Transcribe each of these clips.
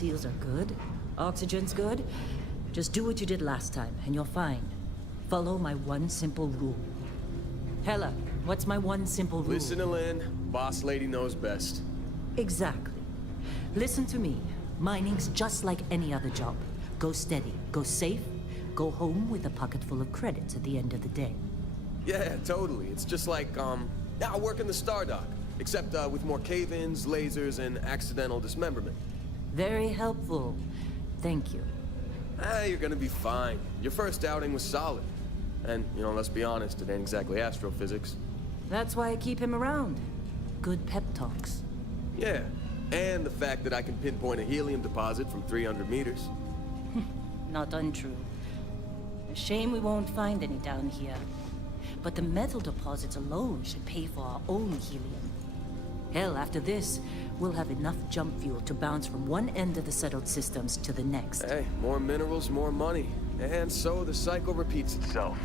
seals are good, oxygen's good, just do what you did last time, and you're fine. Follow my one simple rule. Hella, what's my one simple rule? Listen to Lynn. Boss lady knows best. Exactly. Listen to me. Mining's just like any other job. Go steady, go safe, go home with a pocket full of credits at the end of the day. Yeah, totally. It's just like, I work in the Stardock. Except, with more cave-ins, lasers, and accidental dismemberment. Very helpful. Thank you. You're gonna be fine. Your first outing was solid. And, let's be honest, it ain't exactly astrophysics. That's why I keep him around. Good pep talks. Yeah, and the fact that I can pinpoint a helium deposit from 300 meters. Not untrue. A shame we won't find any down here. But the metal deposits alone should pay for our own helium. Hell, after this, we'll have enough jump fuel to bounce from one end of the settled systems to the next. Hey, more minerals, more money. And so the cycle repeats itself.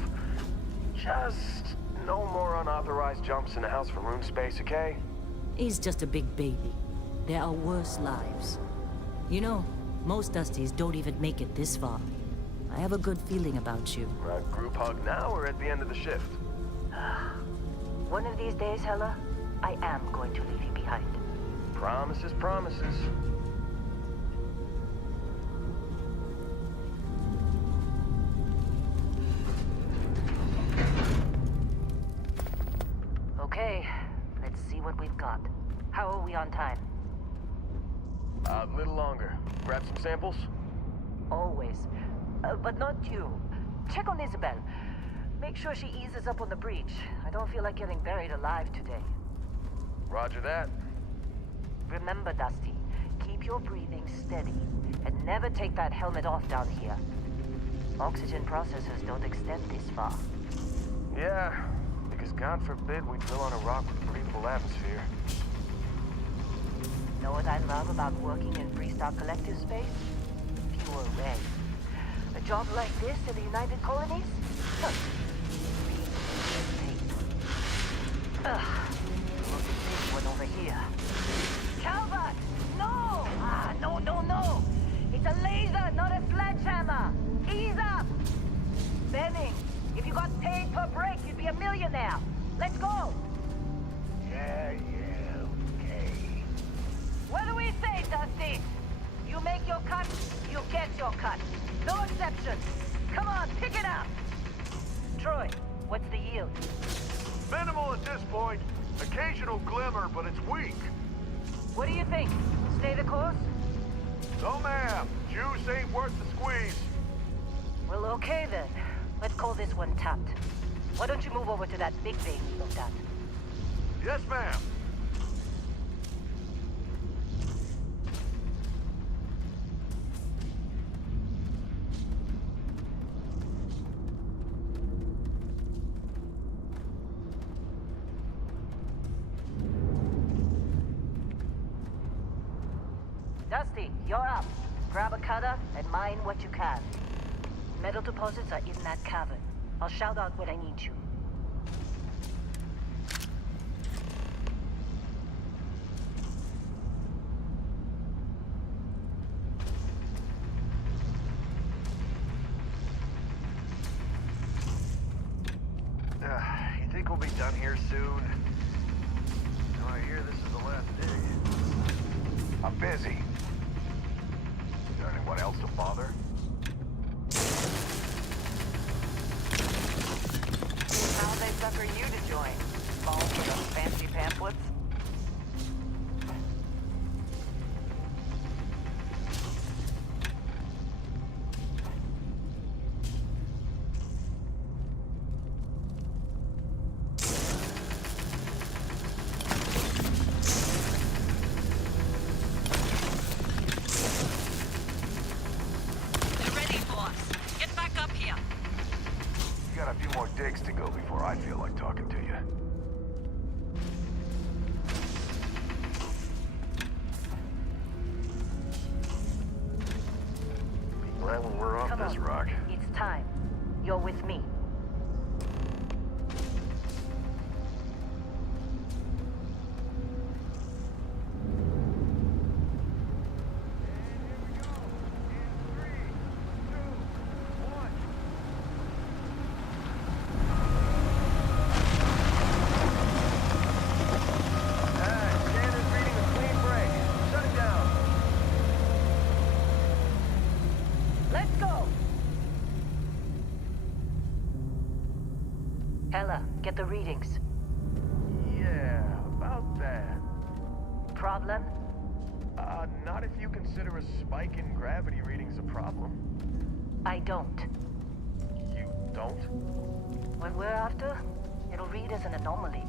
Just no more unauthorized jumps in the house from room space, okay? He's just a big baby. There are worse lives. You know, most Dusties don't even make it this far. I have a good feeling about you. Group hug now or at the end of the shift? One of these days, Hella, I am going to leave you behind. Promises, promises. Okay, let's see what we've got. How are we on time? A little longer. Grab some samples? Always. But not you. Check on Isabel. Make sure she eases up on the breach. I don't feel like getting buried alive today. Roger that. Remember, Dusty, keep your breathing steady and never take that helmet off down here. Oxygen processors don't extend this far. Yeah, because God forbid we drill on a rock with a breathable atmosphere. Know what I love about working in Freestar Collective space? Fewer regs. A job like this in the United Colonies? Huh. Ugh. Look at this one over here. Calvert! No! No! It's a laser, not a sledgehammer! Ease up! Benning, if you got paid per break, you'd be a millionaire. Let's go! Yeah, okay. What do we say, Dusty? You make your cut, you get your cut. No exceptions. Come on, pick it up! Troy, what's the yield? Minimal at this point. Occasional glimmer, but it's weak. What do you think? Stay the course? No, ma'am. Juice ain't worth the squeeze. Well, okay then. Let's call this one tapped. Why don't you move over to that big vein you looked at? Yes, ma'am. Dusty, you're up. Grab a cutter and mine what you can. Metal deposits are in that cavern. I'll shout out when I need you. You think we'll be done here soon? No, I hear this is the last dig. I'm busy. Is there anyone else to bother? How'd they sucker you to join? Fall for those fancy pamphlets? Digs to go before I feel like talking to you. Be glad when we're off this rock. It's time. You're with me. Hella, get the readings. Yeah, about that. Problem? Not if you consider a spike in gravity readings a problem. I don't. You don't? What we're after, it'll read as an anomaly.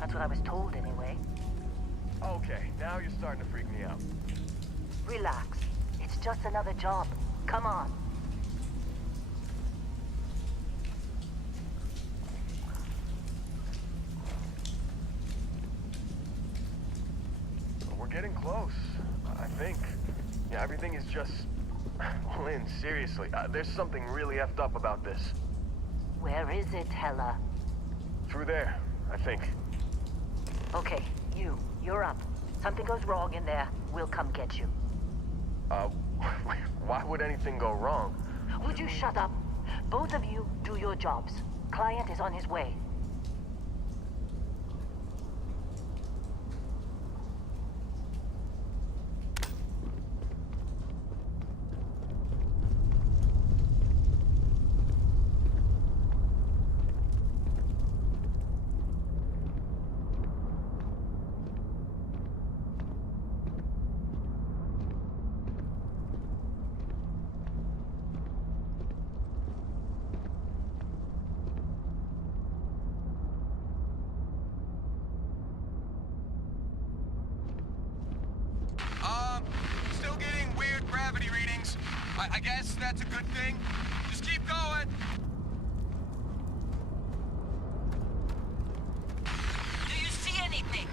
That's what I was told anyway. Okay, now you're starting to freak me out. Relax. It's just another job. Come on. We're getting close, I think. Yeah, everything is just... Lynn, seriously, there's something really effed up about this. Where is it, Hella? Through there, I think. Okay, you're up. Something goes wrong in there, we'll come get you. Why would anything go wrong? Would you shut up? Both of you do your jobs. Client is on his way. Still getting weird gravity readings. I guess that's a good thing. Just keep going. Do you see anything?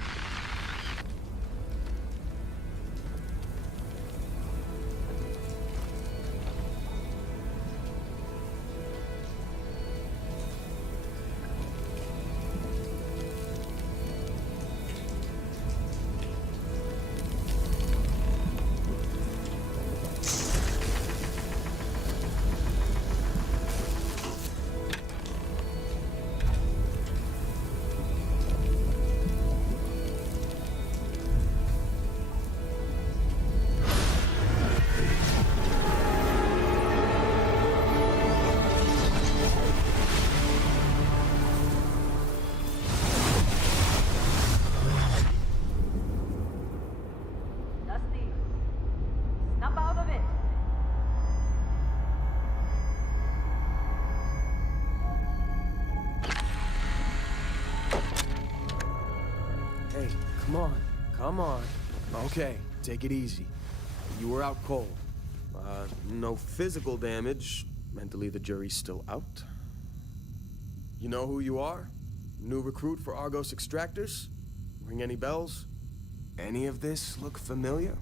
Hey, come on. Okay, take it easy. You were out cold. No physical damage. Mentally, the jury's still out. You know who you are? New recruit for Argos Extractors? Ring any bells? Any of this look familiar?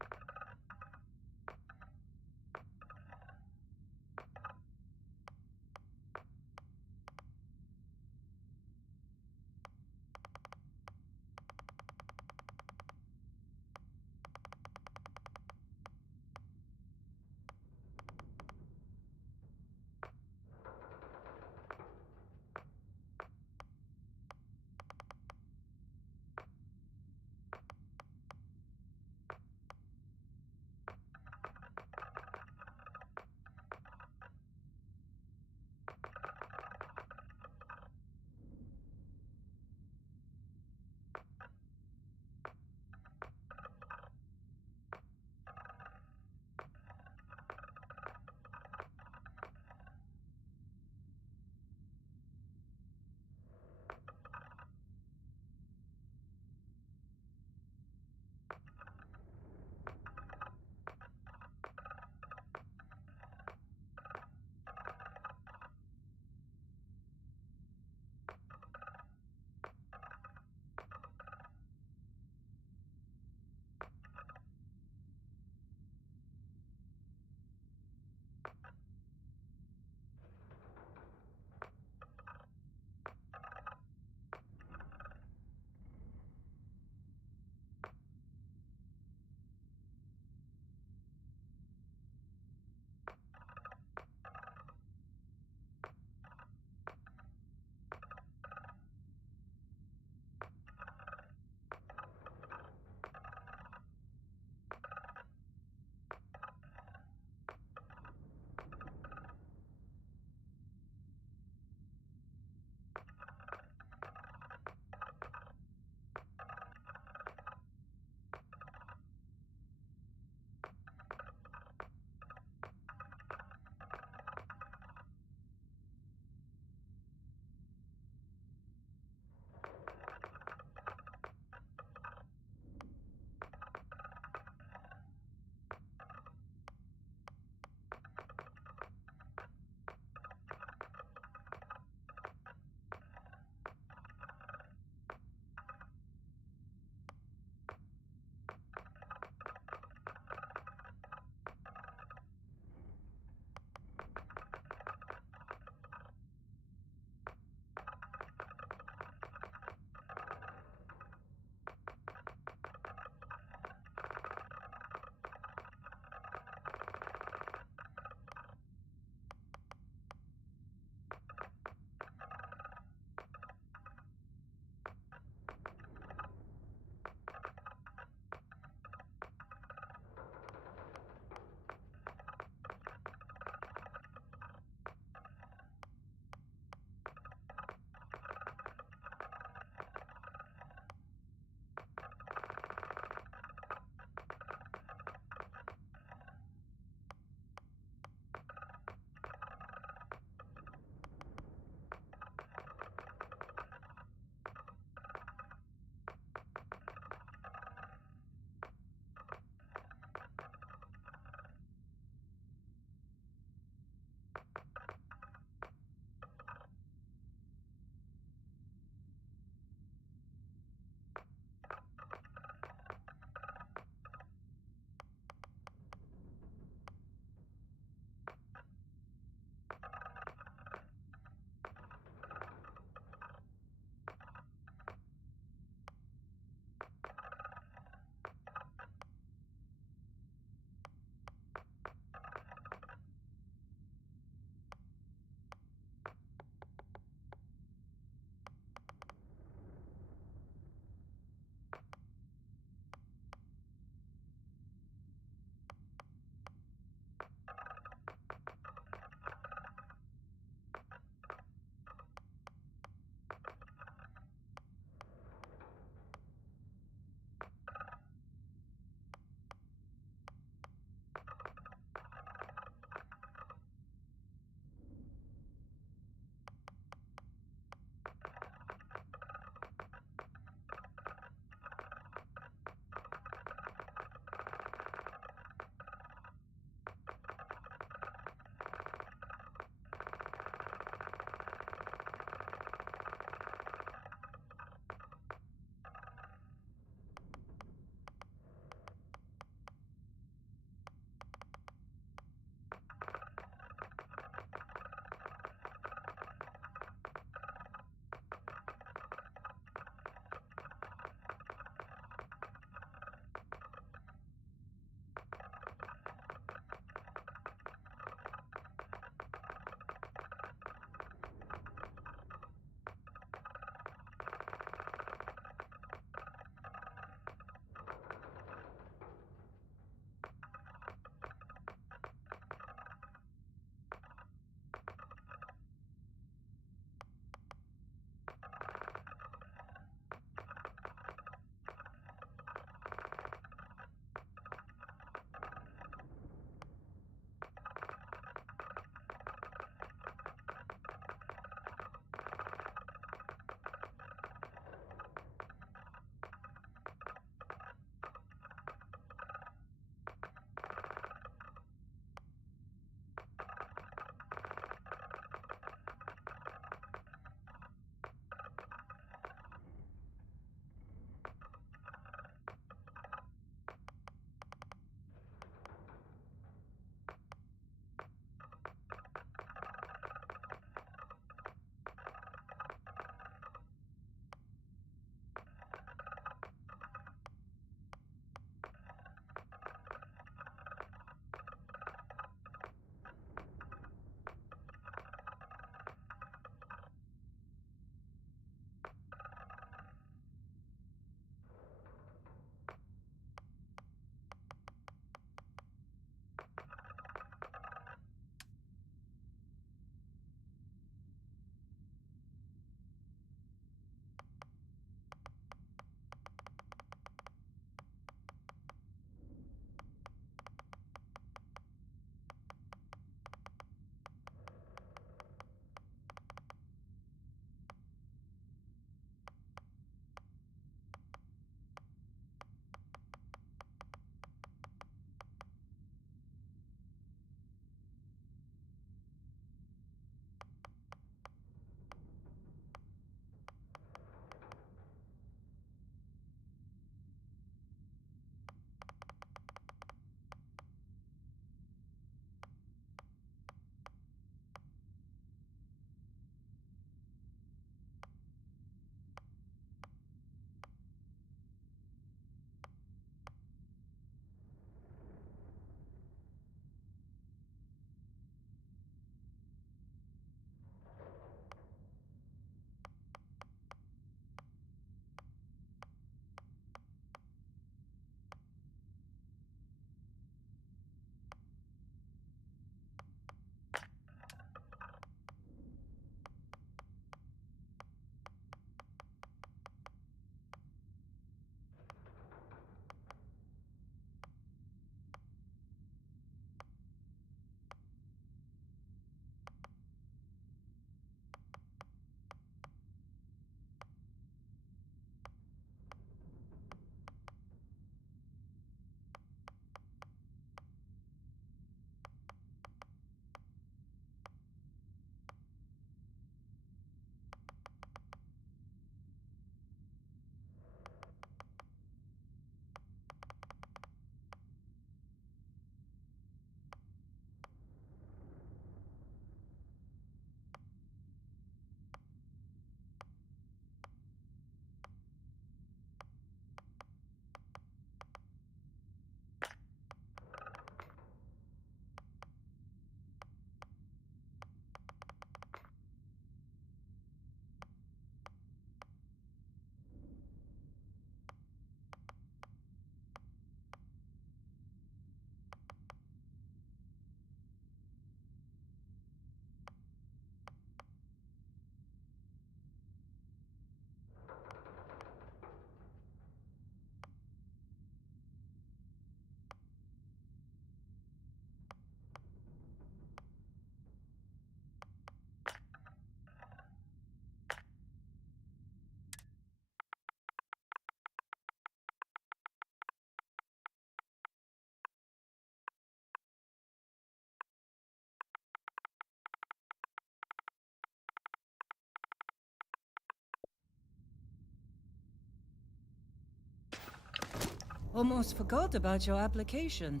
Almost forgot about your application.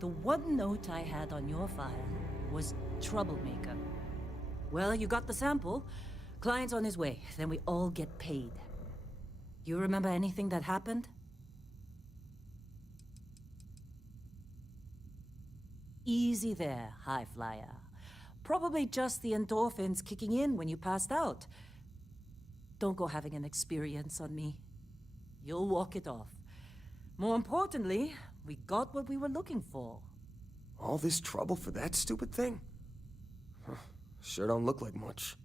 The one note I had on your file was troublemaker. Well, you got the sample. Client's on his way, then we all get paid. You remember anything that happened? Easy there, high flyer. Probably just the endorphins kicking in when you passed out. Don't go having an experience on me. You'll walk it off. More importantly, we got what we were looking for. All this trouble for that stupid thing? Huh, sure don't look like much.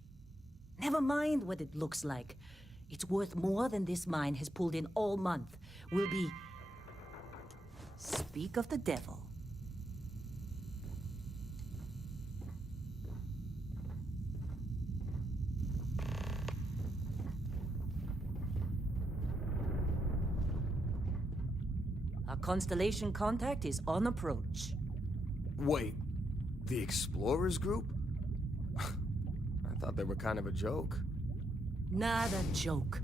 Never mind what it looks like. It's worth more than this mine has pulled in all month. We'll be... Speak of the devil. Our Constellation contact is on approach. Wait, the Explorers group? I thought they were kind of a joke. Not a joke.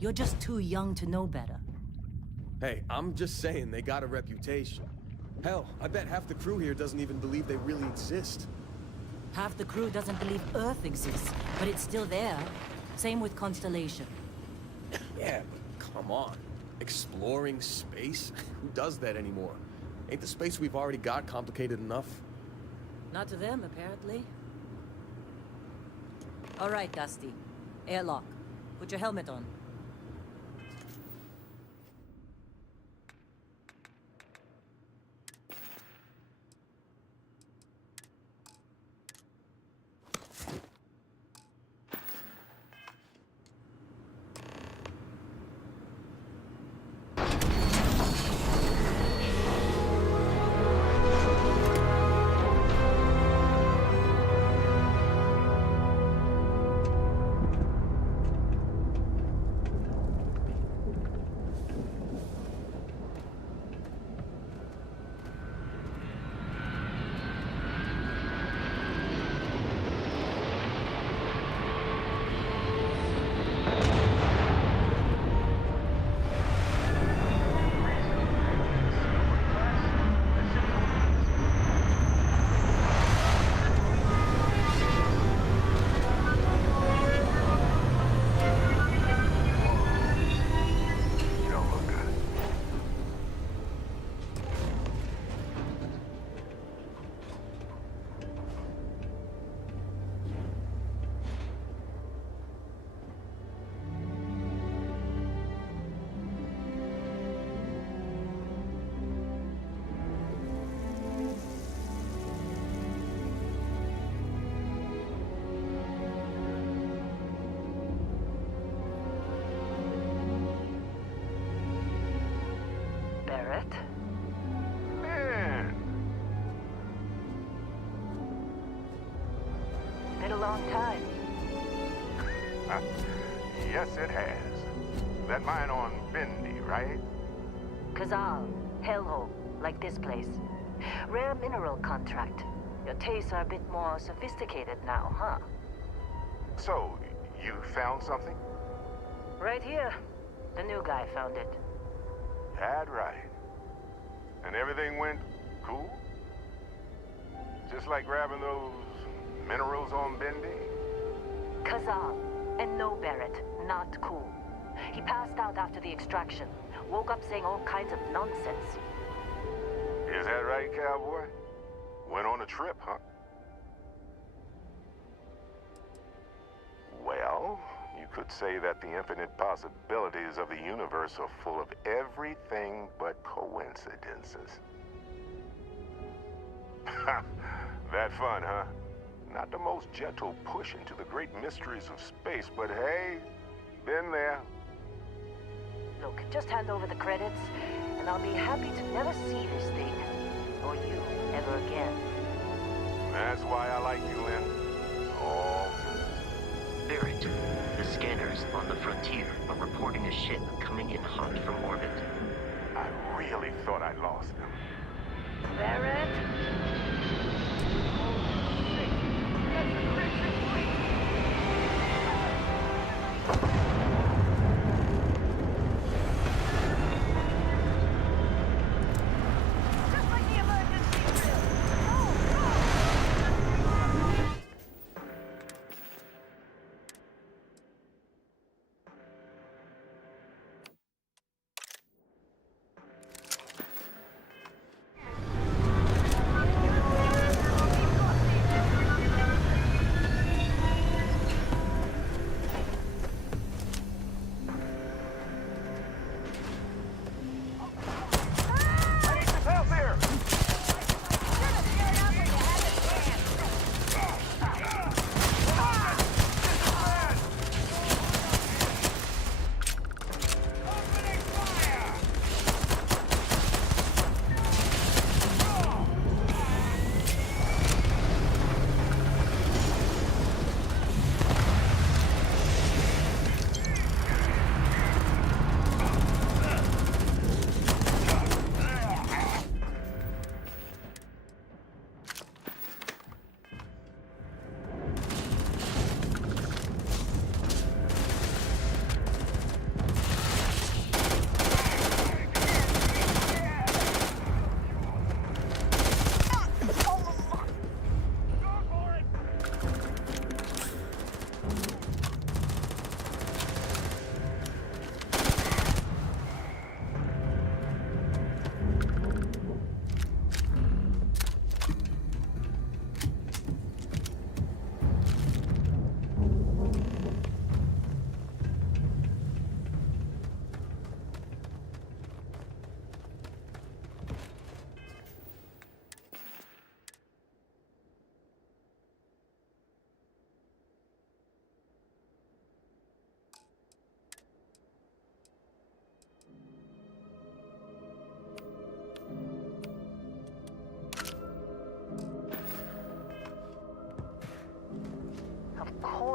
You're just too young to know better. Hey, I'm just saying they got a reputation. Hell, I bet half the crew here doesn't even believe they really exist. Half the crew doesn't believe Earth exists, but it's still there. Same with Constellation. Yeah, but come on. Exploring space? Who does that anymore? Ain't the space we've already got complicated enough? Not to them, apparently. All right, Dusty. Airlock. Put your helmet on. Been a long time. Yes, it has. That mine on Bendy, right? Kazal, hellhole, like this place. Rare mineral contract. Your tastes are a bit more sophisticated now, huh? So, you found something? Right here. The new guy found it. That right. And everything went cool? Just like grabbing those minerals on Bendy? Kazal, and no Barrett, not cool. He passed out after the extraction. Woke up saying all kinds of nonsense. Is that right, cowboy? Went on a trip, huh? Well, you could say that the infinite possibilities of the universe are full of everything but coincidences. That fun, huh? Not the most gentle push into the great mysteries of space, but hey, been there. Look, just hand over the credits, and I'll be happy to never see this thing, or you, ever again. That's why I like you, Lynn. Oh. Barrett, the scanners on the frontier are reporting a ship coming in hot from orbit. I really thought I lost them. Barrett?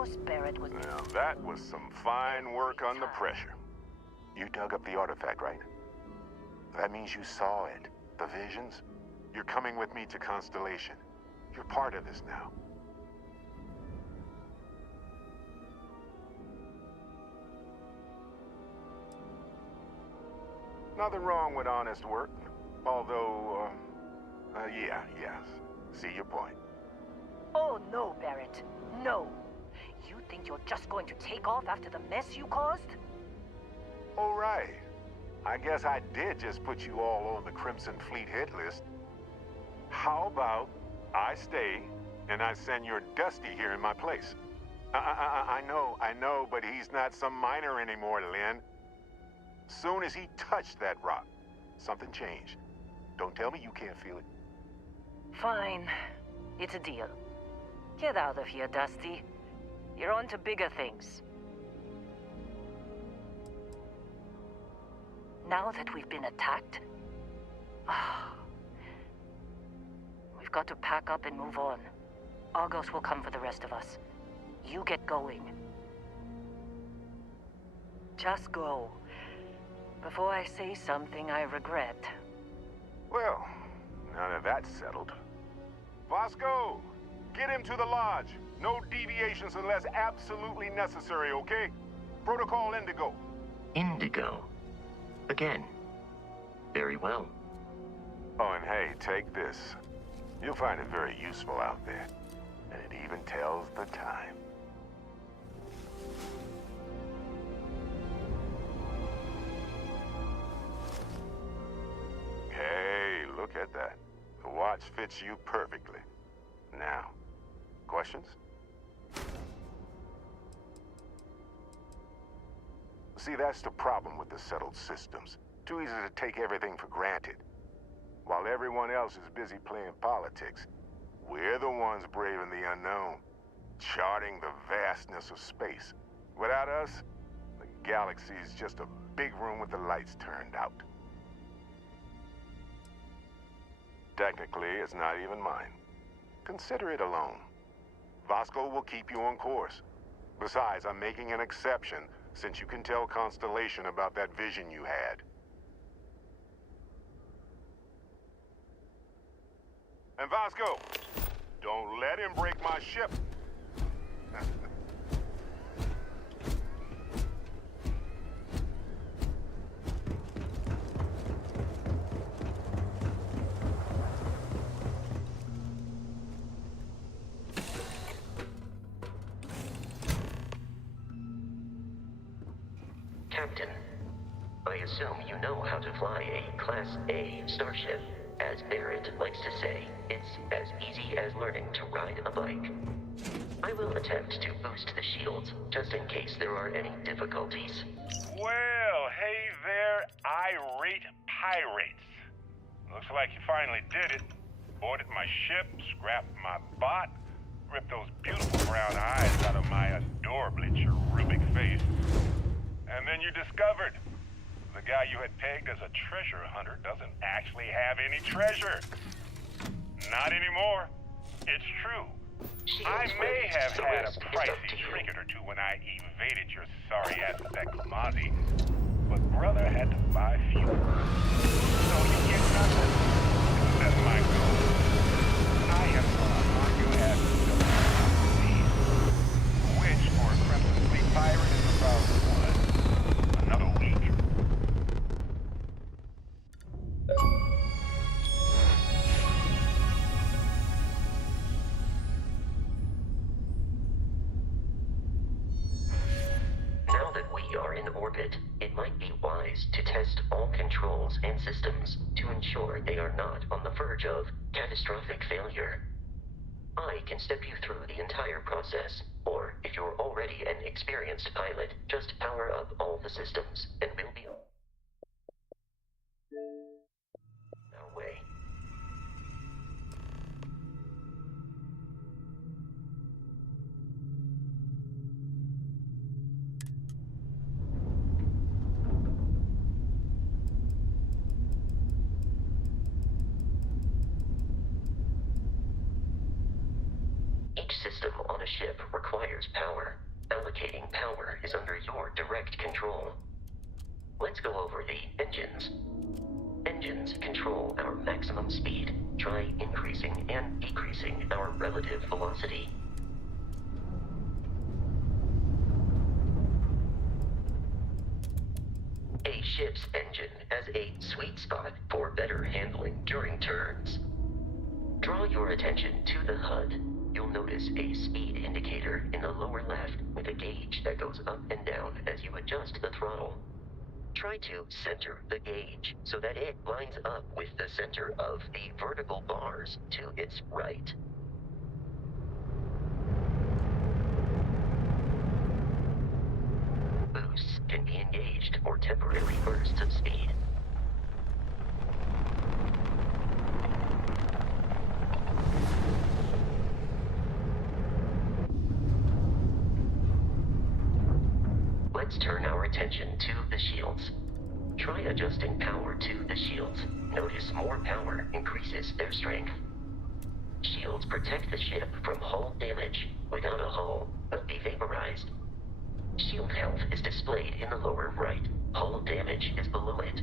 course Barrett was... Now, that was some fine work under pressure. You dug up the artifact, right? That means you saw it. The visions? You're coming with me to Constellation. You're part of this now. Nothing wrong with honest work. Although, yes. See your point. Oh, no, Barrett. No. You think you're just going to take off after the mess you caused? All right. I guess I did just put you all on the Crimson Fleet hit list. How about I stay and I send your Dusty here in my place? I know, but he's not some miner anymore, Lynn. Soon as he touched that rock, something changed. Don't tell me you can't feel it. Fine. It's a deal. Get out of here, Dusty. You're on to bigger things. Now that we've been attacked, we've got to pack up and move on. Argos will come for the rest of us. You get going. Just go. Before I say something I regret. Well, now that that's settled. Vasco, get him to the lodge. No deviations unless absolutely necessary, okay? Protocol Indigo. Indigo. Again. Very well. Oh, and hey, take this. You'll find it very useful out there. And it even tells the time. Hey, look at that. The watch fits you perfectly. Now, questions? See, that's the problem with the settled systems. Too easy to take everything for granted. While everyone else is busy playing politics, we're the ones braving the unknown, charting the vastness of space. Without us, the galaxy is just a big room with the lights turned out. Technically, it's not even mine. Consider it alone. Vasco will keep you on course. Besides, I'm making an exception since you can tell Constellation about that vision you had. And Vasco, don't let him break my ship. Captain, I assume you know how to fly a Class A starship. As Barrett likes to say, it's as easy as learning to ride a bike. I will attempt to boost the shields, just in case there are any difficulties. Well, hey there, irate pirates. Looks like you finally did it. Boarded my ship, scrapped my bot, ripped those beautiful brown eyes out of my adorably cherubic face. And then you discovered the guy you had pegged as a treasure hunter doesn't actually have any treasure. Not anymore. It's true. I may have had a pricey trinket or two when I evaded your sorry asses at Kumazi, but brother had to buy fuel. So you get nothing. That's my goal. I am gonna knock your asses to the which for a Crimson Fleet pirate is about what? Another week. Now that we are in orbit, it might be wise to test all controls and systems to ensure they are not on the verge of catastrophic failure. I can step you through the entire process, or if you're already an experienced pilot, just power up all the systems and we'll be on our way. Each system on a ship requires power. Allocating power is under your direct control. Let's go over the engines. Engines control our maximum speed. Try increasing and decreasing our relative velocity. A ship's engine has a sweet spot for better handling during turns. Draw your attention to the HUD. You'll notice a speed indicator in the lower left with a gauge that goes up and down as you adjust the throttle. Try to center the gauge so that it lines up with the center of the vertical bars to its right. Boosts can be engaged for temporary bursts of speed. Let's turn our attention to the shields. Try adjusting power to the shields. Notice more power increases their strength. Shields protect the ship from hull damage. Without a hull, they'll be vaporized. Shield health is displayed in the lower right. Hull damage is below it.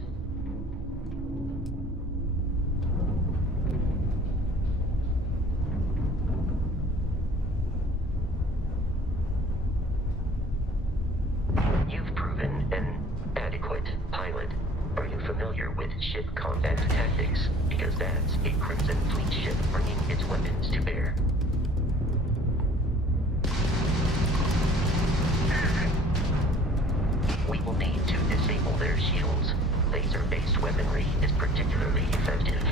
You've proven an adequate pilot. Are you familiar with ship combat tactics? Because that's a Crimson Fleet ship bringing its weapons to bear. We will need to disable their shields. Laser-based weaponry is particularly effective.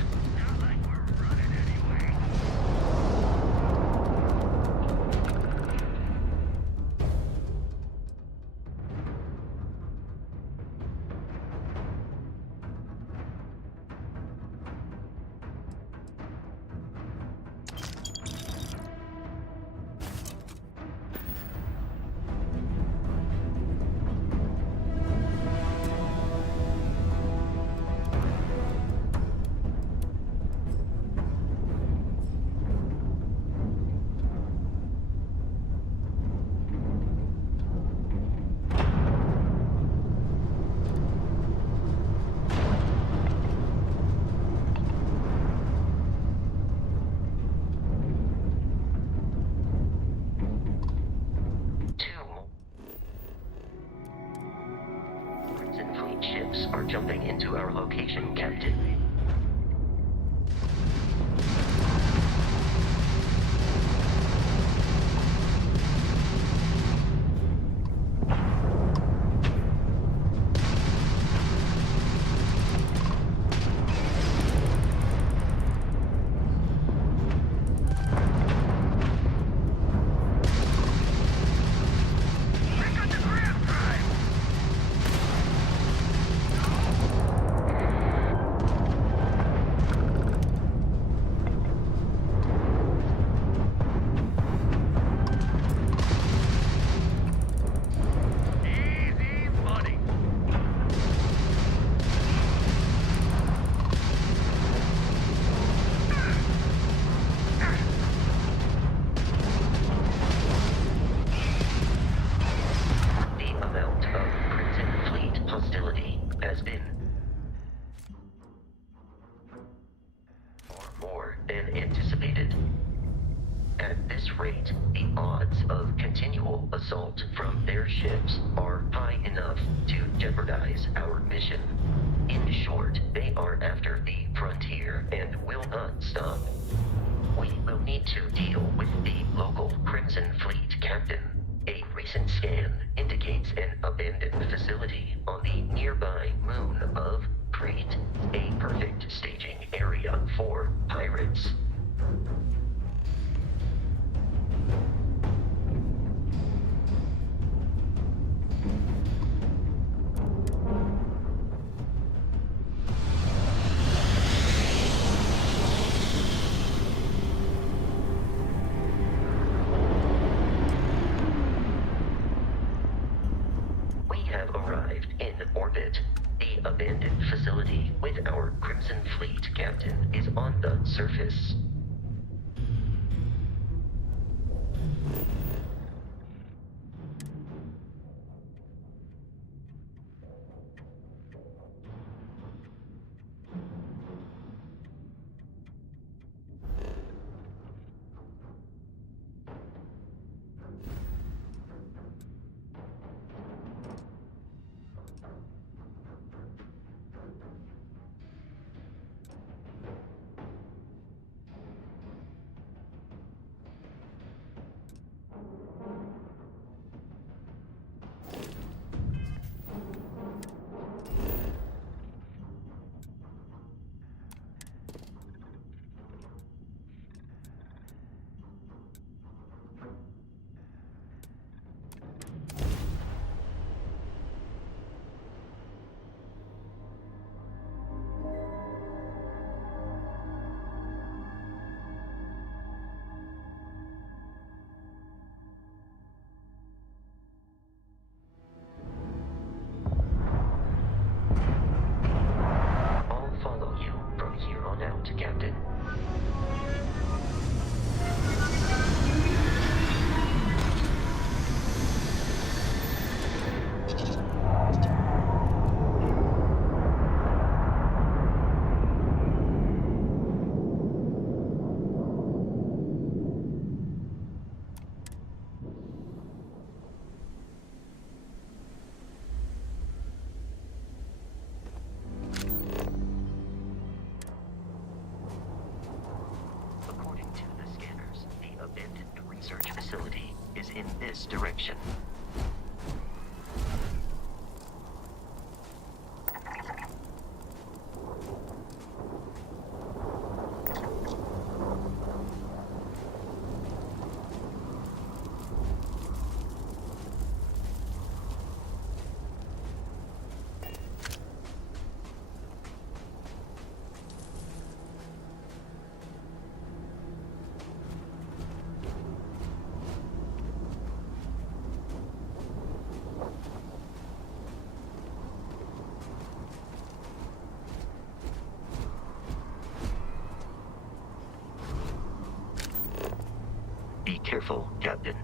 Ships are jumping into our location, Captain. Assault from their ships are high enough to jeopardize our mission. In short, they are after the frontier and will not stop. We will need to deal with the local Crimson Fleet captain. A recent scan indicates an abandoned facility on the nearby moon of Kreet, a perfect staging area for pirates. The abandoned facility with our Crimson Fleet captain is on the surface. in this direction. Be careful, Captain.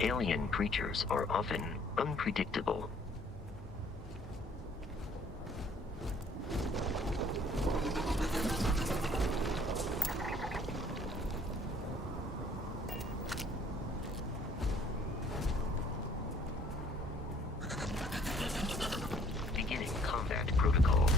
Alien creatures are often unpredictable. Beginning combat protocol.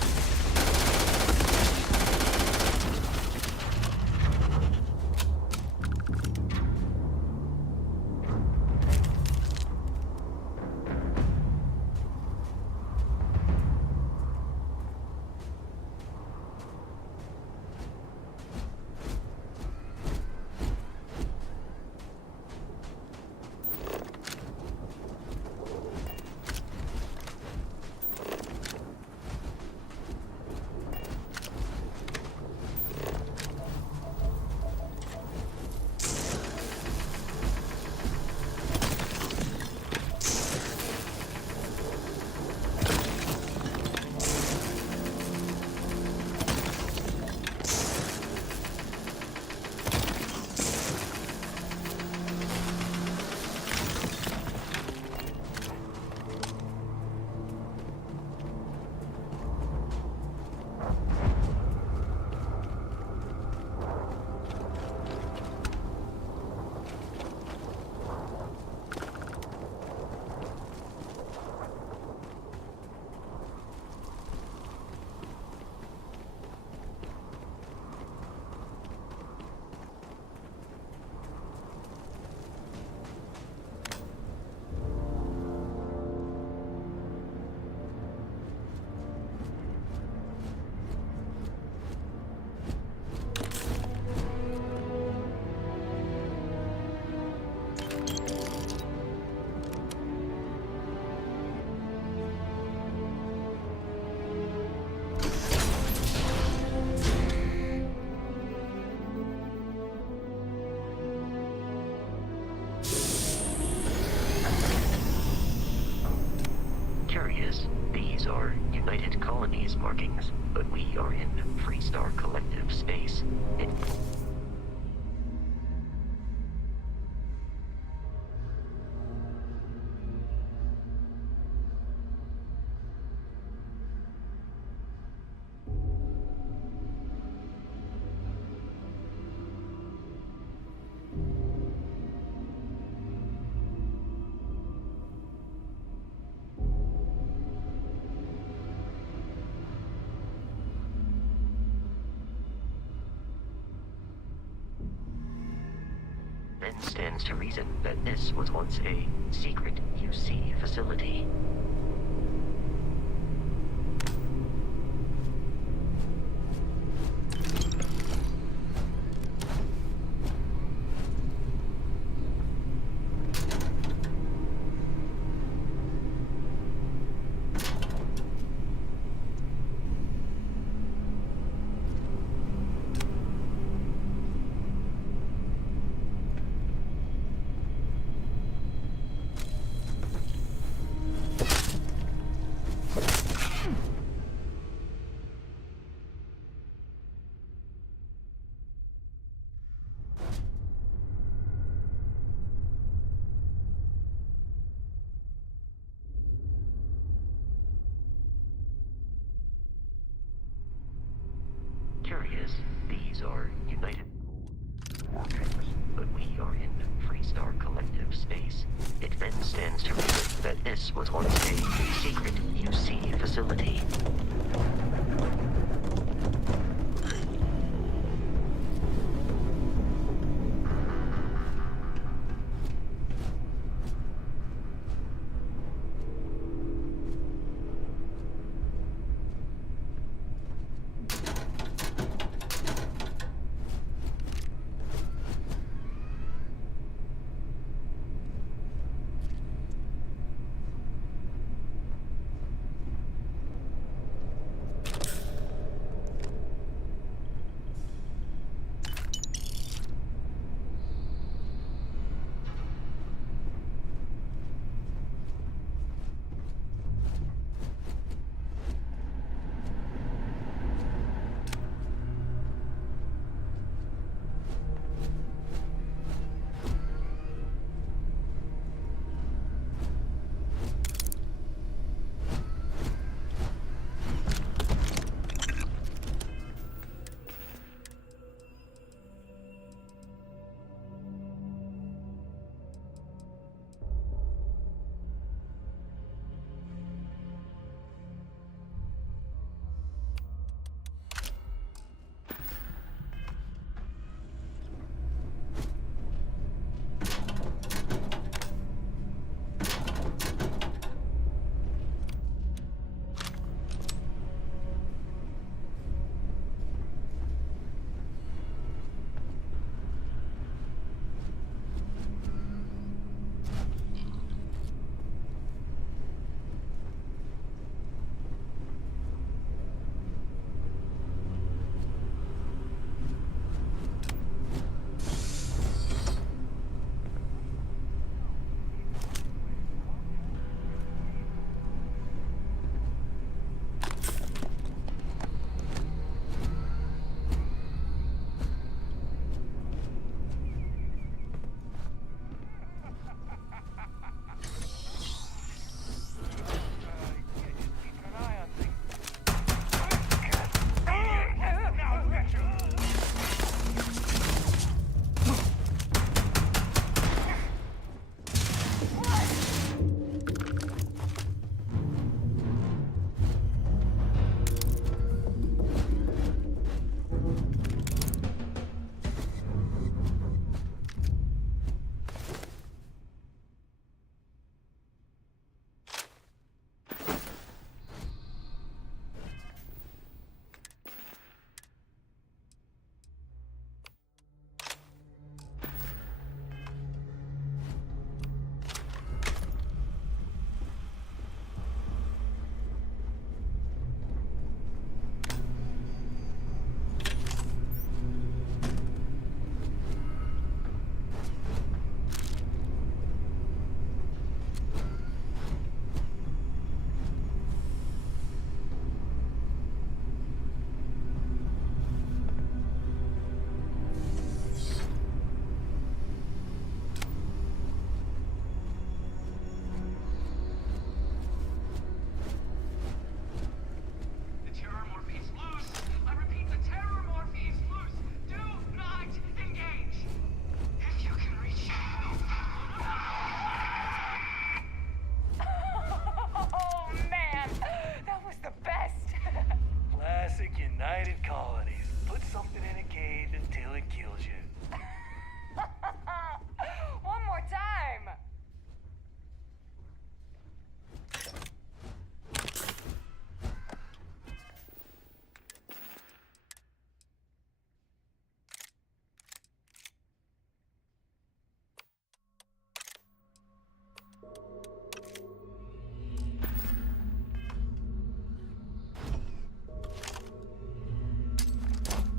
These are United Colonies markings, but we are in Freestar Collective space. Then stands to reason that this was once a secret UC facility. Curious, these are United markings, but we are in Freestar Collective space. It then stands to reason that this was once a secret UC facility. something in a cave until it kills you. One more time!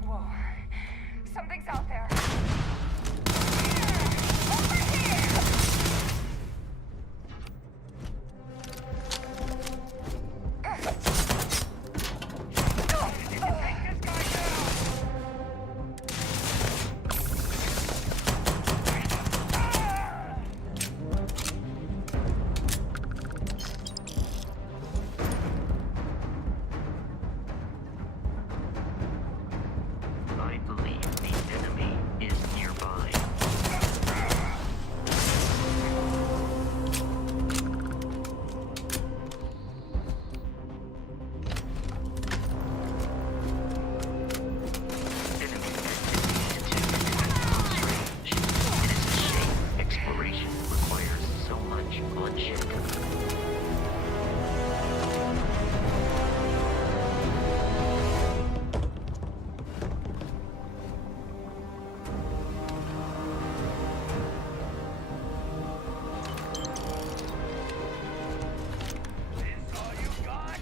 Whoa. Something's out there. Over here! Did you take this guy down? I believe the enemy is nearby. Enemy activity detected. Strange. It is a shame exploration requires so much bloodshed. This all you got?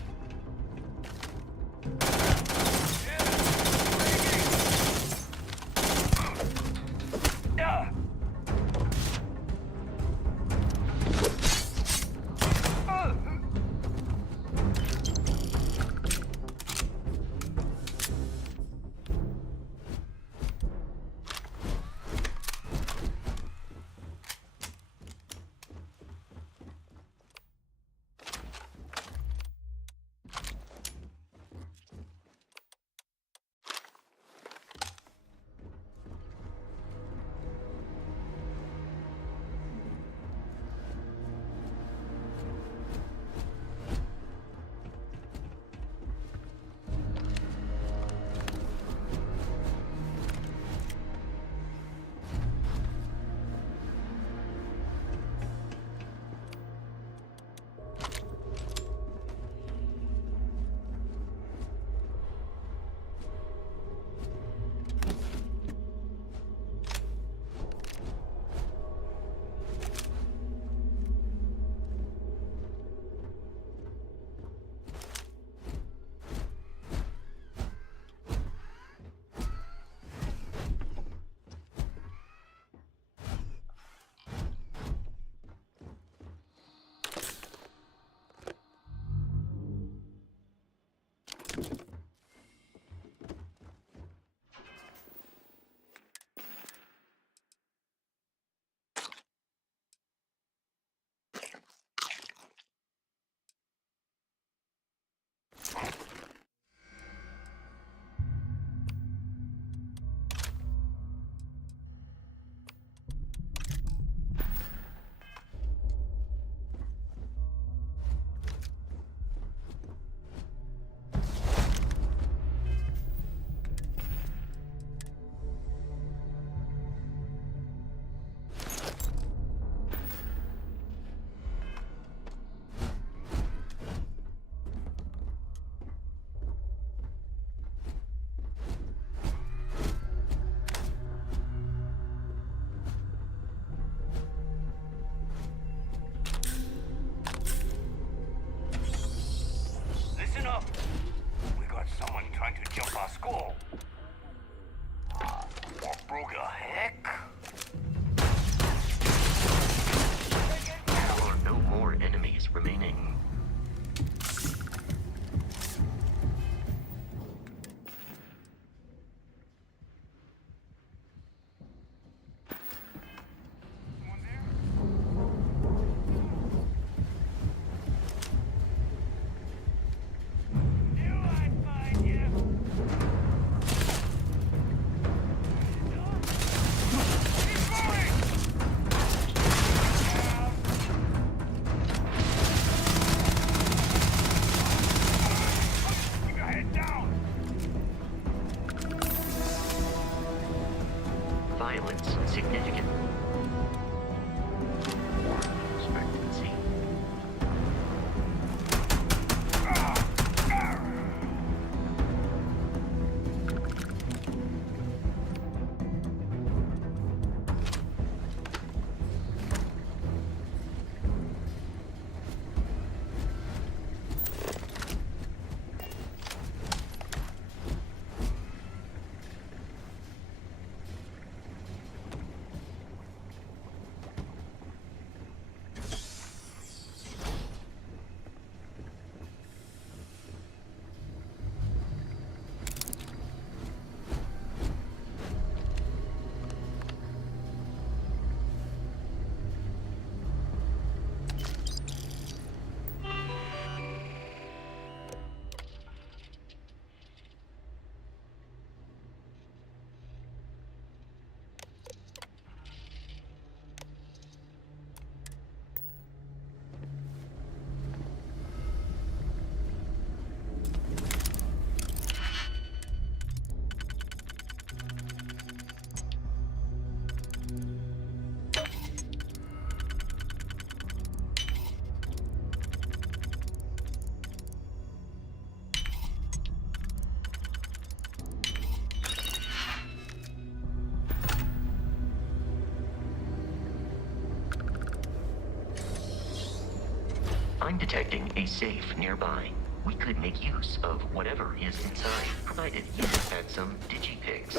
I'm detecting a safe nearby. We could make use of whatever is inside, provided you had some digipics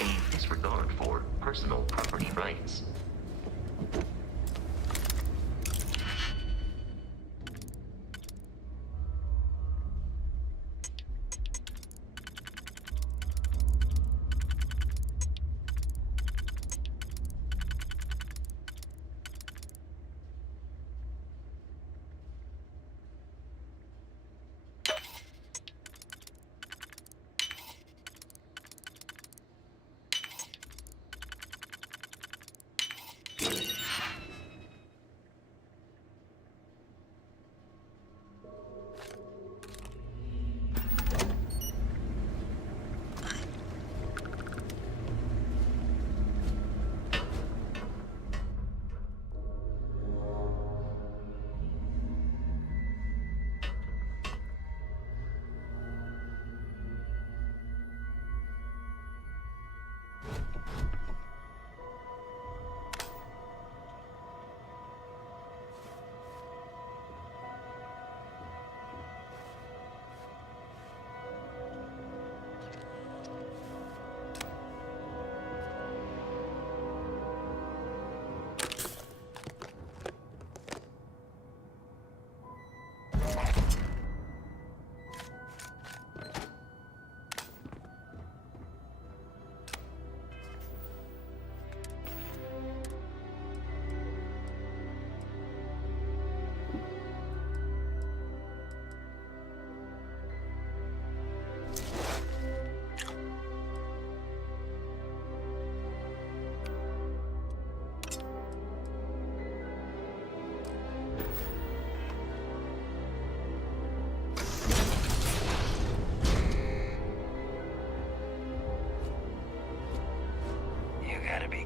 and a disregard for personal property rights.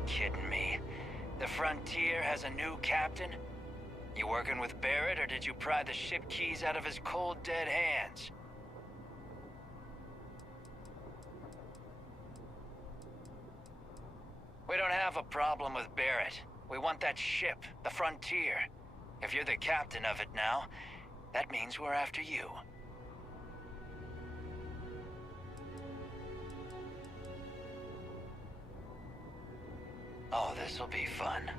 Kidding me. The Frontier has a new captain? You working with Barrett, or did you pry the ship keys out of his cold, dead hands? We don't have a problem with Barrett. We want that ship, the Frontier. If you're the captain of it now, that means we're after you. Oh, this'll be fun.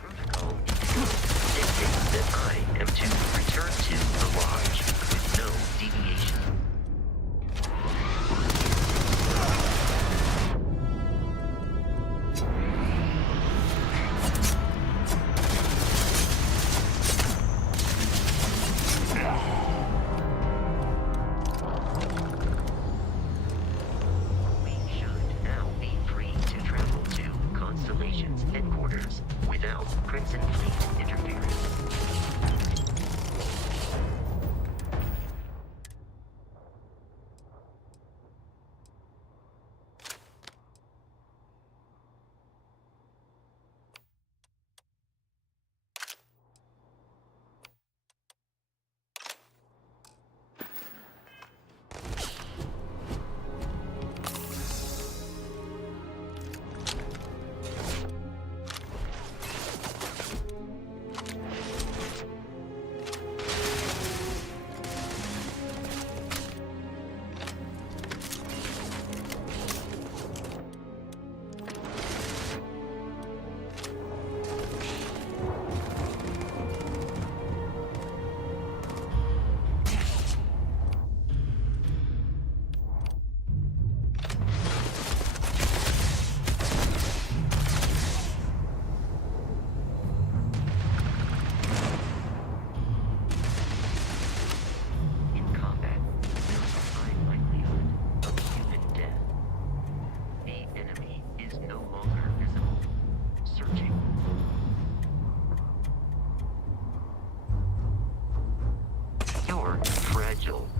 Protocol dictates that I am to return to the Lodge with no deviation. We should now be free to travel to Constellation's headquarters without Crimson Fleet interference.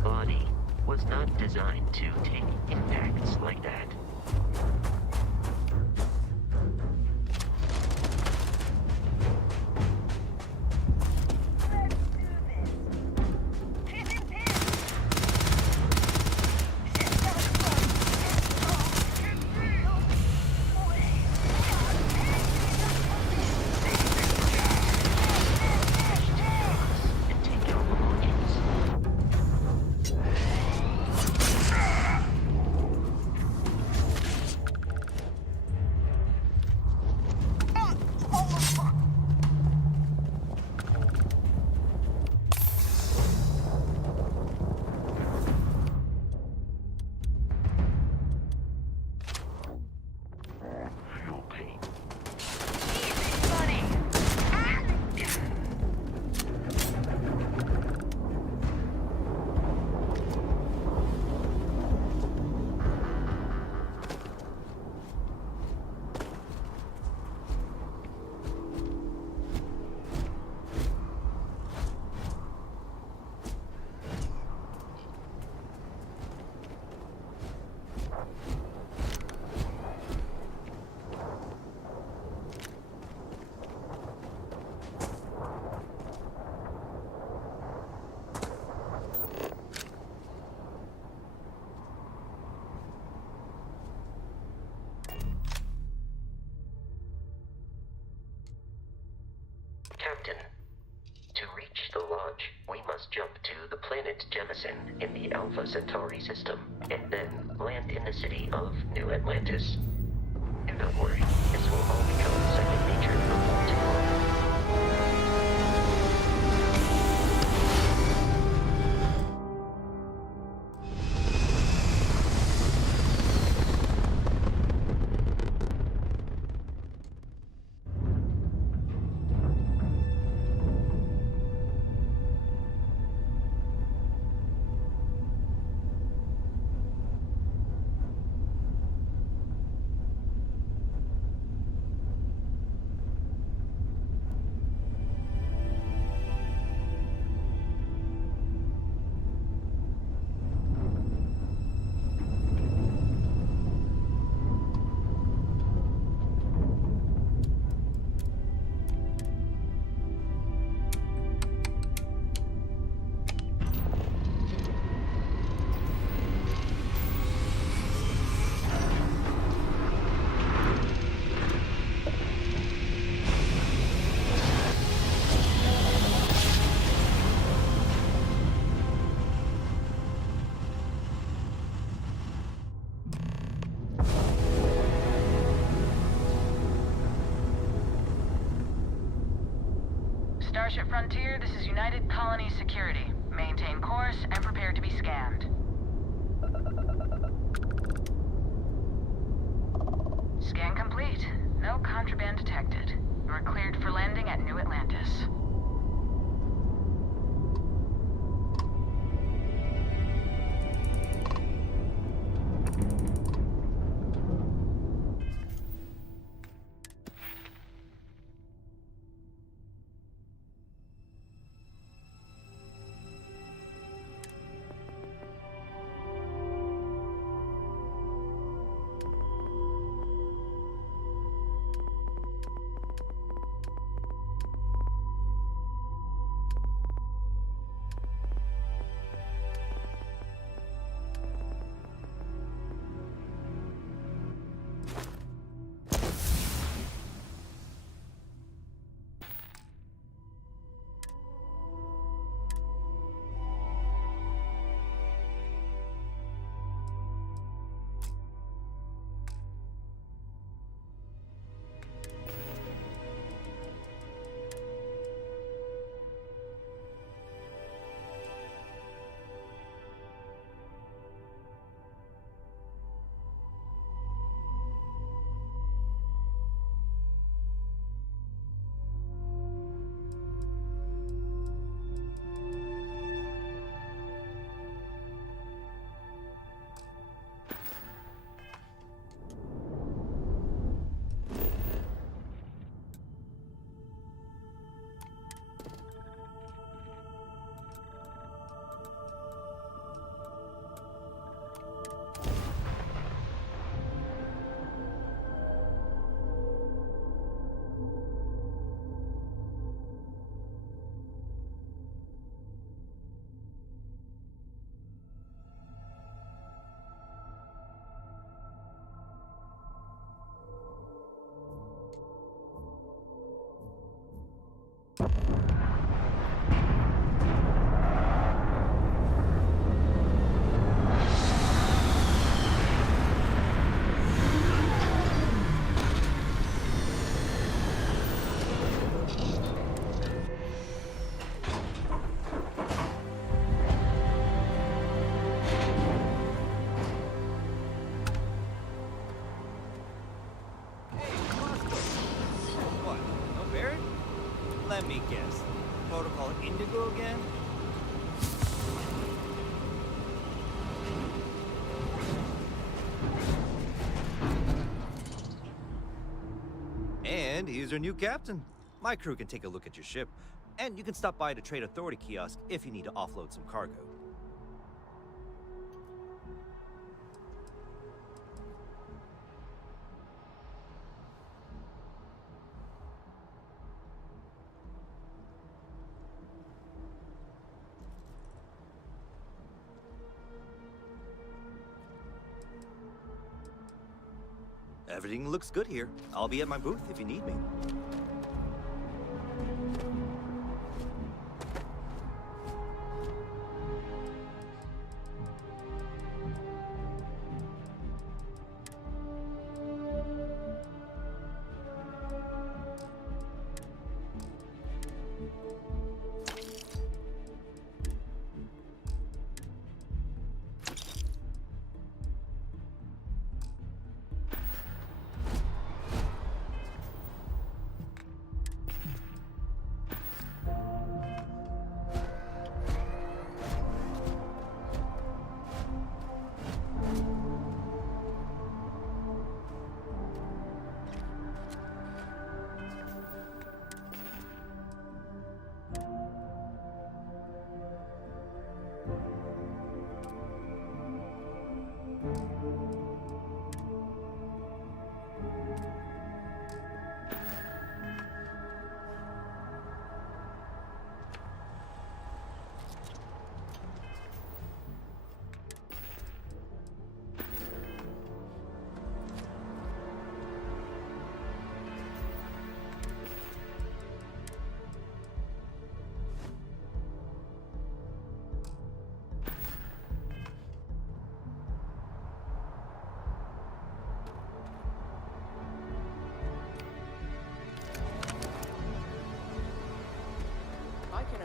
Body was not designed to take impacts like that. planet Jemison in the Alpha Centauri system, and then land in the city of New Atlantis. Do not worry, this will all become second nature before too long. Starship Frontier, this is United Colony Security. Maintain course and prepare to be scanned. Scan complete. No contraband detected. You are cleared for landing at New Atlantis. Let me guess. Protocol Indigo again? And here's your new captain. My crew can take a look at your ship, and you can stop by the Trade Authority kiosk if you need to offload some cargo. Everything looks good here. I'll be at my booth if you need me.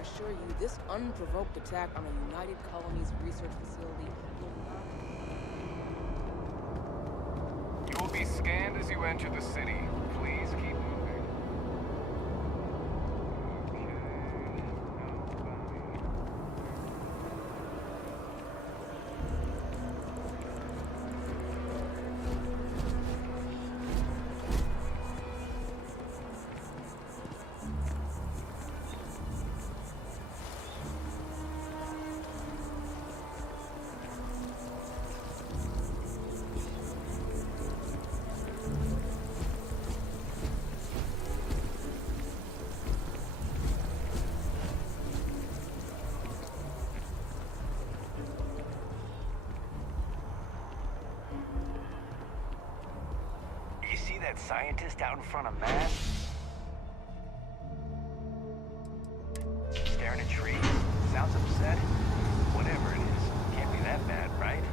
assure you, this unprovoked attack on a United Colonies research facility will not... You will be scanned as you enter the city. Please keep moving. You see that scientist out in front of Matt? Staring at trees. Sounds upset. Whatever it is, can't be that bad, right?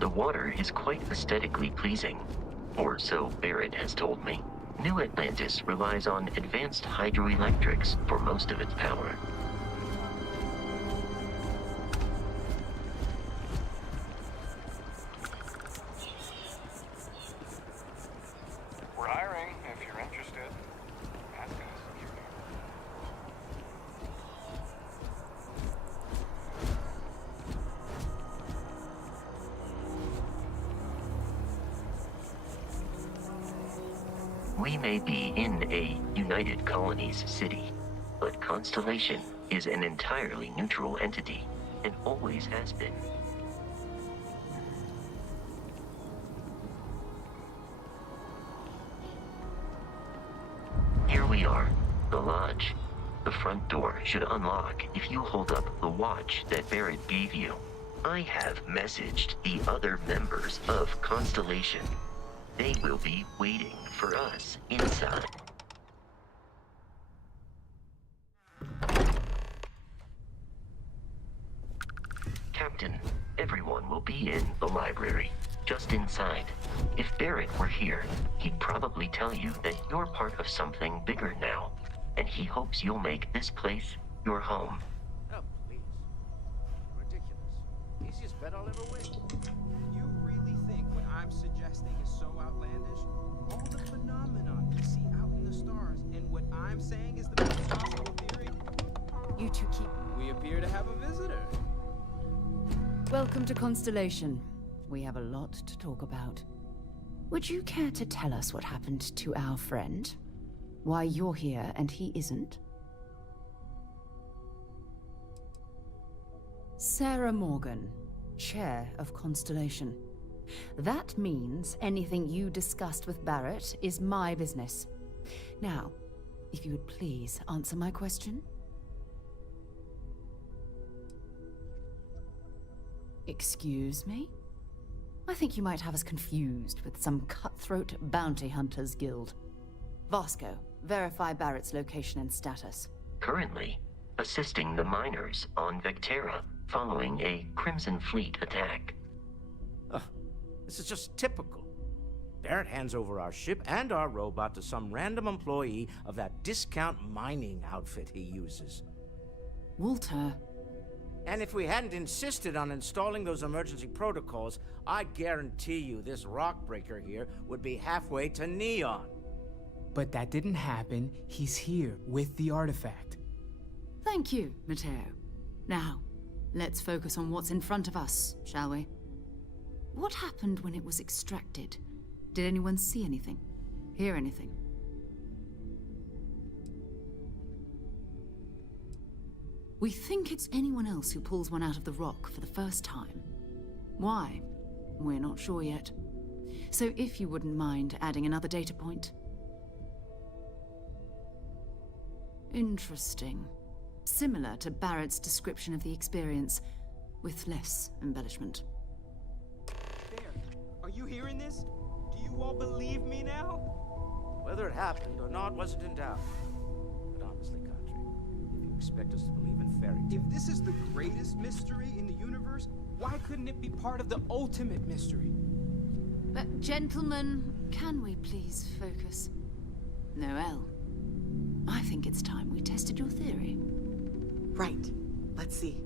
The water is quite aesthetically pleasing, or so Barrett has told me. New Atlantis relies on advanced hydroelectrics for most of its power. We're hiring if you're interested. Ask us. We may be in a United Colonies city, but Constellation is an entirely neutral entity, and always has been. Here we are, the lodge. The front door should unlock if you hold up the watch that Barrett gave you. I have messaged the other members of Constellation. They will be waiting for us inside. Captain, everyone will be in the library, just inside. If Barrett were here, he'd probably tell you that you're part of something bigger now, and he hopes you'll make this place your home. Oh, please. Ridiculous. Easiest bet I'll ever win. You really think what I'm suggesting is so outlandish? All the phenomena we see out in the stars, and what I'm saying is the best possible theory? You two keep... We appear to have a visitor. Welcome to Constellation. We have a lot to talk about. Would you care to tell us what happened to our friend? Why you're here and he isn't? Sarah Morgan, Chair of Constellation. That means anything you discussed with Barrett is my business. Now, if you would please answer my question. Excuse me? I think you might have us confused with some cutthroat bounty hunters guild. Vasco, verify Barrett's location and status. Currently, assisting the miners on Vectera following a Crimson Fleet attack. This is just typical. Barrett hands over our ship and our robot to some random employee of that discount mining outfit he uses. Walter. And if we hadn't insisted on installing those emergency protocols, I guarantee you this rock breaker here would be halfway to Neon. But that didn't happen. He's here with the artifact. Thank you, Matteo. Now, let's focus on what's in front of us, shall we? What happened when it was extracted? Did anyone see anything? Hear anything? We think it's anyone else who pulls one out of the rock for the first time. Why? We're not sure yet. So if you wouldn't mind adding another data point. Interesting. similar to Barrett's description of the experience, with less embellishment. There. Are you hearing this? Do you all believe me now? Whether it happened or not wasn't in doubt. But honestly, Country, if you expect us to believe in fairy tales... If this is the greatest mystery in the universe, why couldn't it be part of the ultimate mystery? But gentlemen, can we please focus? Noel, I think it's time we tested your theory. Right. Let's see.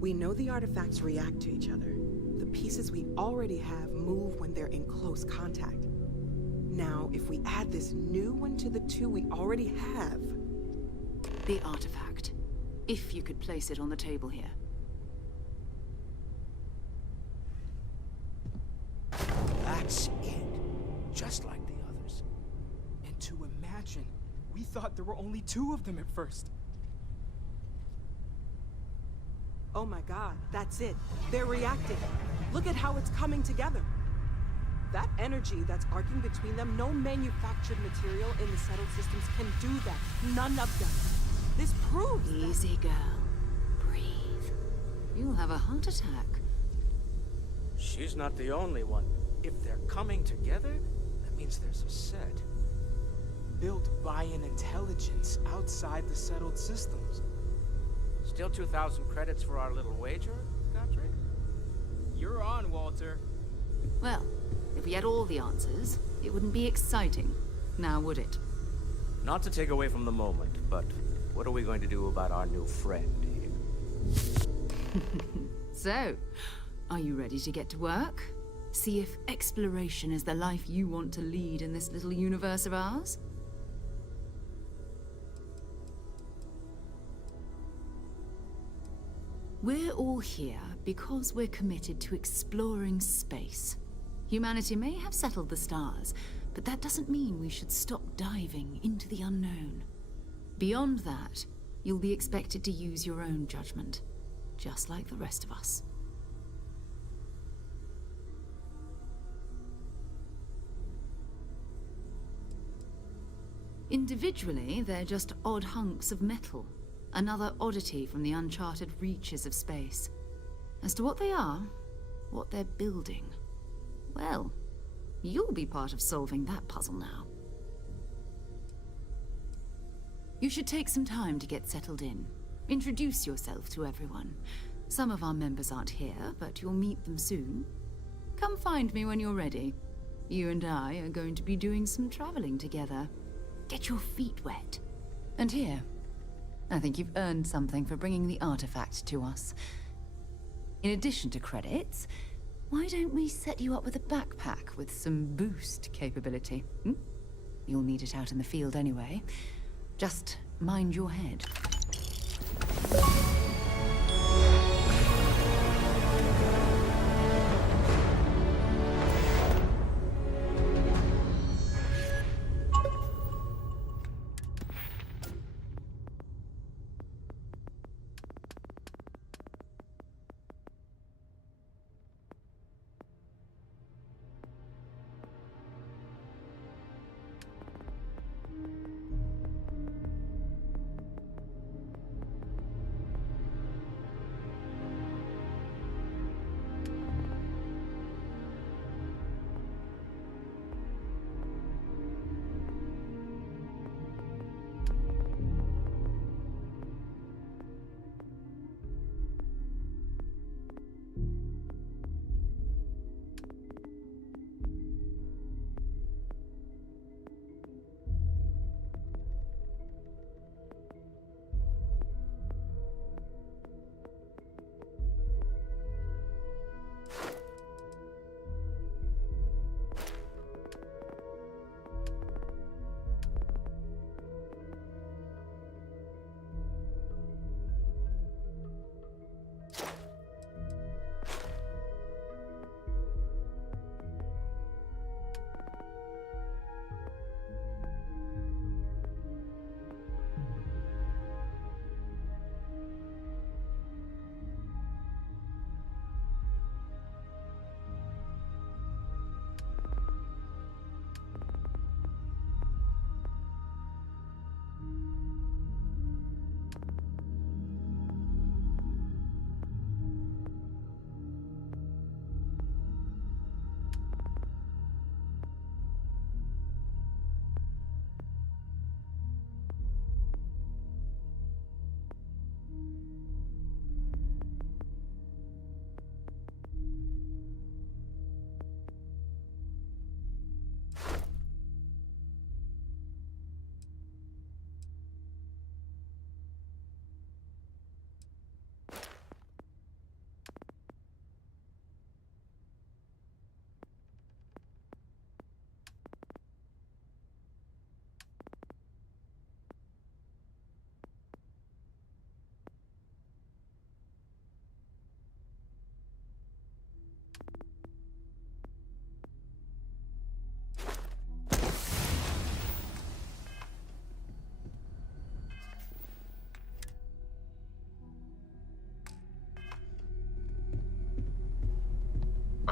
We know the artifacts react to each other. The pieces we already have move when they're in close contact. Now, if we add this new one to the two we already have... The artifact. If you could place it on the table here. That's it. Just like the others. And to imagine, we thought there were only 2 of them at first. Oh my god, that's it. They're reacting. Look at how it's coming together. That energy that's arcing between them, no manufactured material in the settled systems can do that. None of them. This proves Easy, girl. Breathe. You'll have a heart attack. She's not the only one. If they're coming together, that means there's a set. Built by an intelligence outside the settled systems. Still 2,000 credits for our little wager, Country? You're on, Walter. Well, if we had all the answers, it wouldn't be exciting, now would it? Not to take away from the moment, but what are we going to do about our new friend here? So, are you ready to get to work? See if exploration is the life you want to lead in this little universe of ours? We're all here because we're committed to exploring space. Humanity may have settled the stars, but that doesn't mean we should stop diving into the unknown. Beyond that, you'll be expected to use your own judgment, just like the rest of us. Individually, they're just odd hunks of metal. Another oddity from the uncharted reaches of space. As to what they are, what they're building, well, you'll be part of solving that puzzle now. You should take some time to get settled in. Introduce yourself to everyone. Some of our members aren't here, but you'll meet them soon. Come find me when you're ready. You and I are going to be doing some traveling together. Get your feet wet. And here, I think you've earned something for bringing the artifact to us. In addition to credits, why don't we set you up with a backpack with some boost capability? You'll need it out in the field anyway. Just mind your head.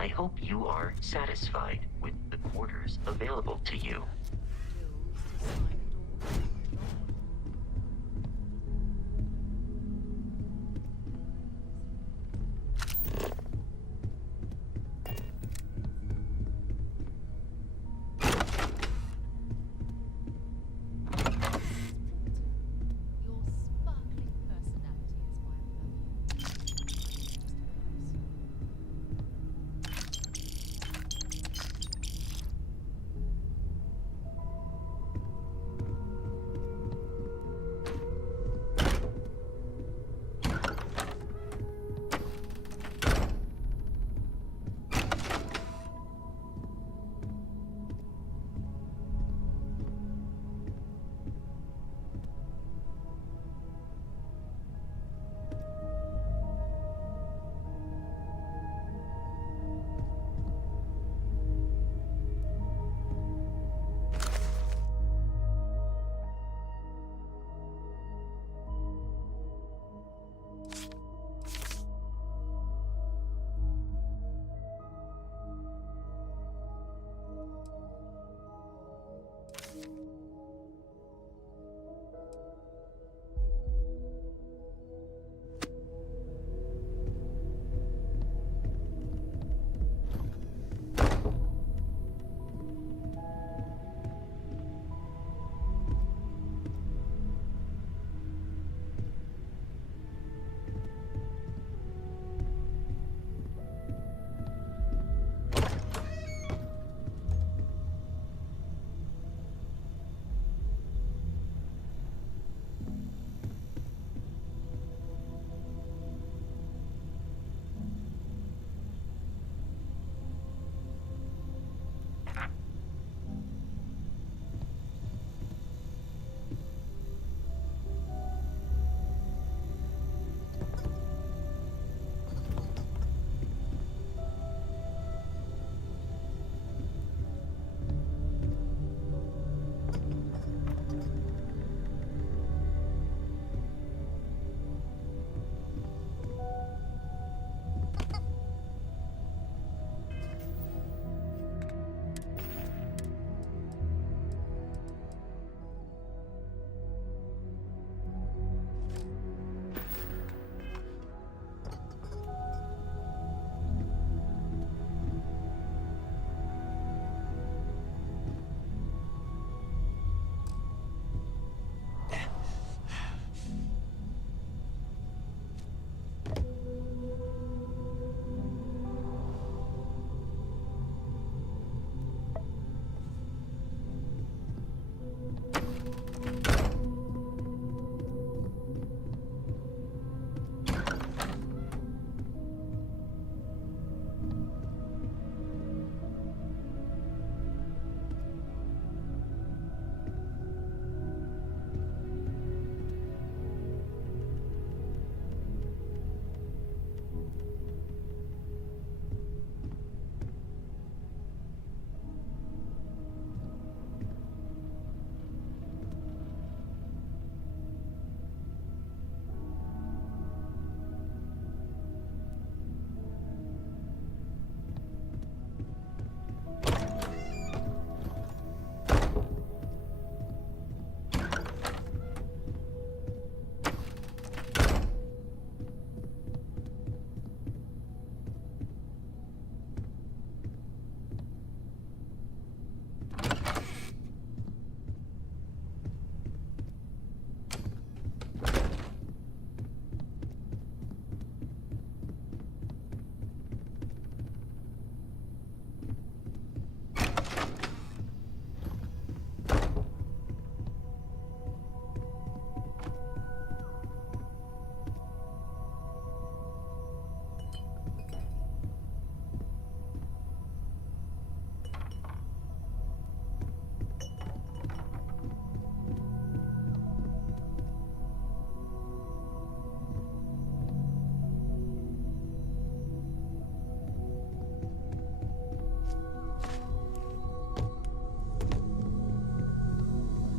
I hope you are satisfied with the quarters available to you.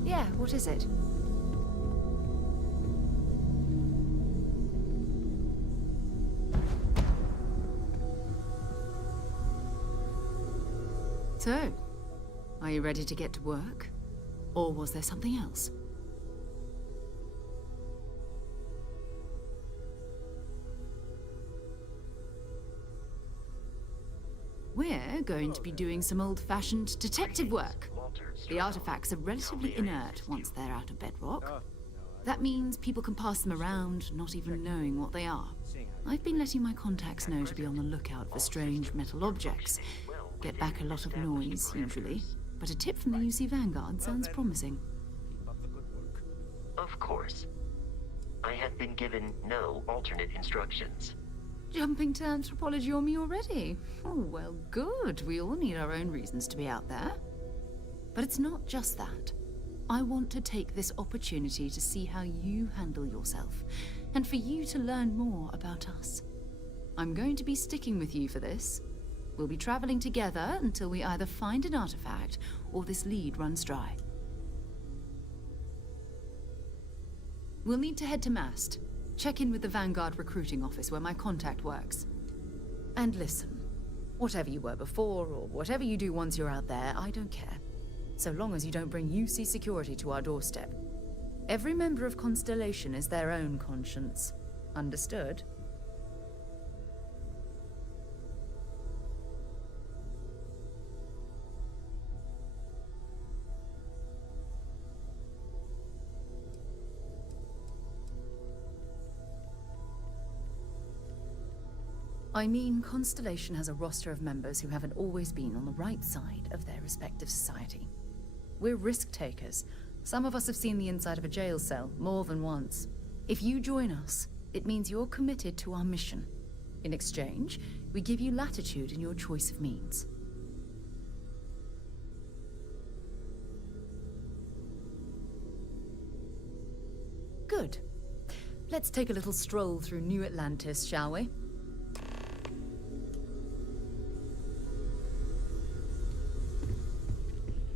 Yeah, what is it? So, are you ready to get to work? Or was there something else? We're going to be doing some old-fashioned detective work. The artifacts are relatively inert once they're out of bedrock. That means people can pass them around, not even knowing what they are. I've been letting my contacts know to be on the lookout for strange metal objects. Get back a lot of noise, usually. But a tip from the UC Vanguard sounds promising. Of course. I have been given no alternate instructions. Jumping to anthropology on me already? Oh, well, good. We all need our own reasons to be out there. But it's not just that. I want to take this opportunity to see how you handle yourself, and for you to learn more about us. I'm going to be sticking with you for this. We'll be traveling together until we either find an artifact or this lead runs dry. We'll need to head to Mast. Check in with the Vanguard recruiting office where my contact works. And listen, whatever you were before or whatever you do once you're out there, I don't care. So long as you don't bring UC security to our doorstep. Every member of Constellation is their own conscience. Understood? I mean, Constellation has a roster of members who haven't always been on the right side of their respective society. We're risk-takers. Some of us have seen the inside of a jail cell more than once. If you join us, it means you're committed to our mission. In exchange, we give you latitude in your choice of means. Good. Let's take a little stroll through New Atlantis, shall we?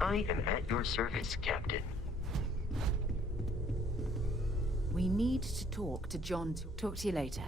I am at your service, Captain. We need to talk to John. Talk to you later.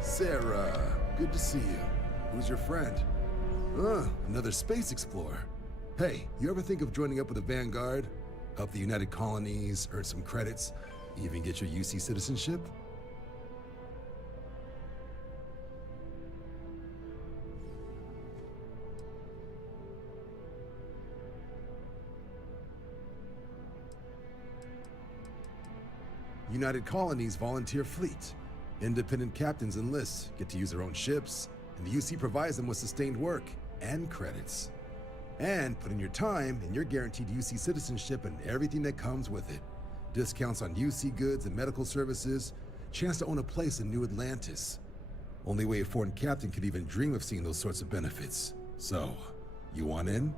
Sarah, good to see you. Who's your friend? Another space explorer. Hey, you ever think of joining up with the Vanguard? Help the United Colonies, earn some credits, even get your UC citizenship? United Colonies volunteer fleet. Independent captains enlist, get to use their own ships, and the UC provides them with sustained work and credits. And put in your time, and you're guaranteed UC citizenship and everything that comes with it. Discounts on UC goods and medical services, chance to own a place in New Atlantis. Only way a foreign captain could even dream of seeing those sorts of benefits. So, You want in?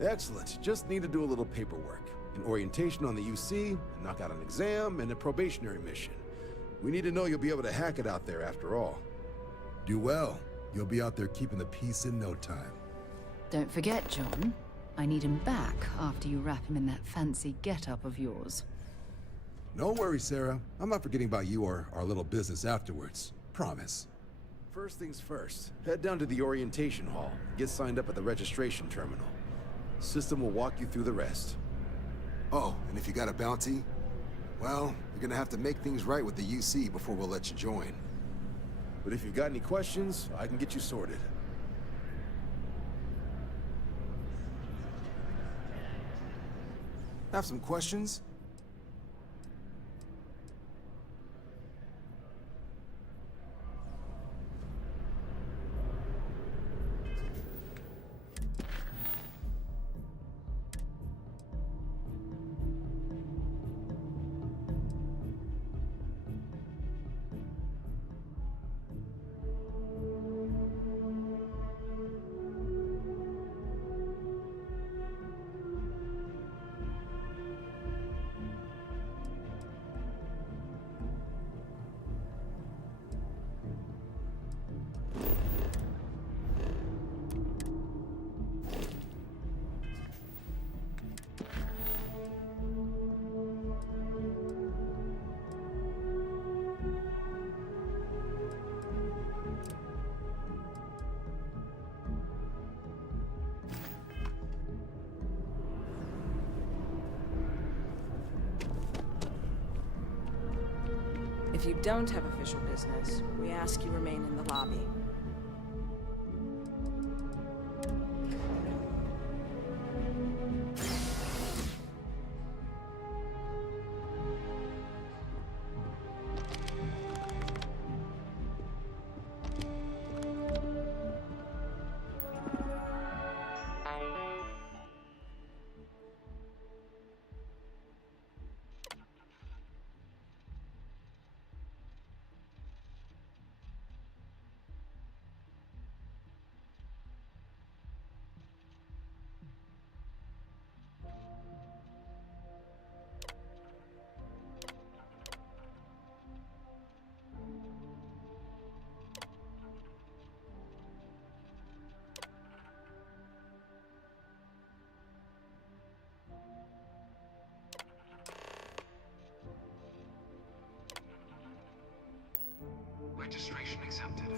Excellent. Just need to do a little paperwork. An orientation on the UC, and knock out an exam, and a probationary mission. We need to know you'll be able to hack it out there after all. Do well. You'll be out there keeping the peace in no time. Don't forget, John. I need him back after you wrap him in that fancy get-up of yours. No worries, Sarah. I'm not forgetting about you or our little business afterwards. Promise. First things first, head down to the orientation hall. Get signed up at the registration terminal. System will walk you through the rest. Oh, and if you got a bounty, well, you're gonna have to make things right with the UC before we'll let you join. But if you've got any questions, I can get you sorted. Have some questions? If you don't have official business, we ask you remain in the lobby. Registration accepted.